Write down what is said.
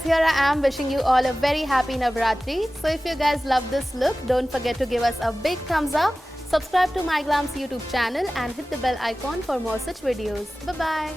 guys, here I am wishing you all a very happy Navratri. So if you guys love this look, don't forget to give us a big thumbs up, subscribe to MyGlamm's YouTube channel and hit the bell icon for more such videos. Bye-bye.